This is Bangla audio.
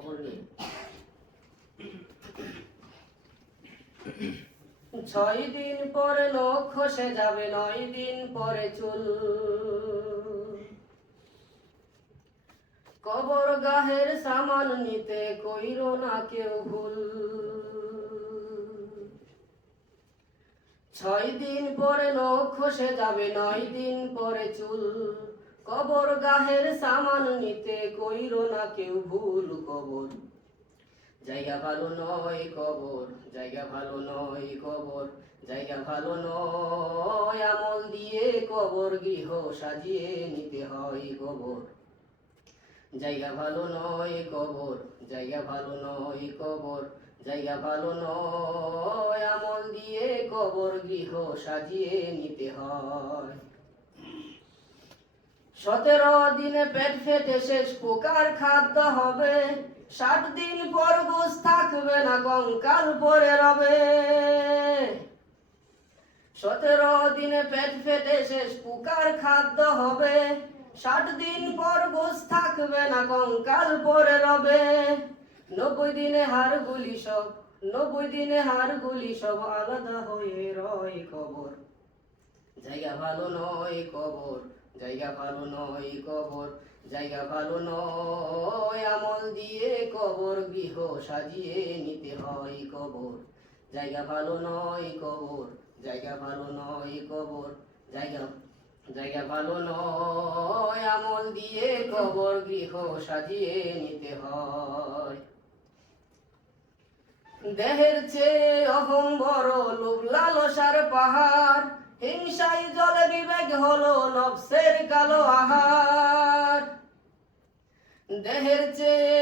কবর নিয়ে। 6 দিন পরে নখ খসে যাবে, 9 দিন পরে চুল। কবর গাহের সামান নিতে কইরো না কেউ ভুল। 6 দিন পরে নখ খসে যাবে, 9 দিন পরে চুল। কবর গাহের সামান নিতে কইরো না কেউ ভুল। কবর জায়গা ভালো নয়, কবর জায়গা ভালো নয়, কবর জায়গা ভালো নয়। আমল দিয়ে কবর গৃহ সাজিয়ে নিতে হয়। কবর জায়গা ভালো নয়, কবর জায়গা ভালো নয়, কবর জায়গা ভালো নয়। আমল দিয়ে কবর গৃহ সাজিয়ে নিতে হয়। 17 দিনে পেট ফেটে শেষ পোকার খাদ্য হবে। 60 দিন পর গোশ থাকবে না, কঙ্কাল পরে রবে। 17 দিনে পেট ফেটে শেষ পোকার খাদ্য হবে। 60 দিন পর গোশ থাকবে না, কঙ্কাল পরে রবে। 90 দিনে হাড়গুলি সব 90 দিনে হাড়গুলি সব আলাদা হয়ে রয়। কবর জায়গা ভালো নয়, কবর জায়গা ভালো নয়, কবর জায়গা ভালো নয়। আমল দিয়ে কবর গৃহ সাজিয়ে নিতে হয়। কবর জায়গা ভালো নয়, কবর জায়গা ভালো নয়, কবর জায়গা জায়গা ভালো নয়। আমল দিয়ে কবর গৃহ সাজিয়ে নিতে হয়। দেহের চেয়ে অহং বড়, লোভ লালসার পাহাড়। হিংসাই জলে বিবেক হলো নফসের কালো আহার। দেহের চেয়ে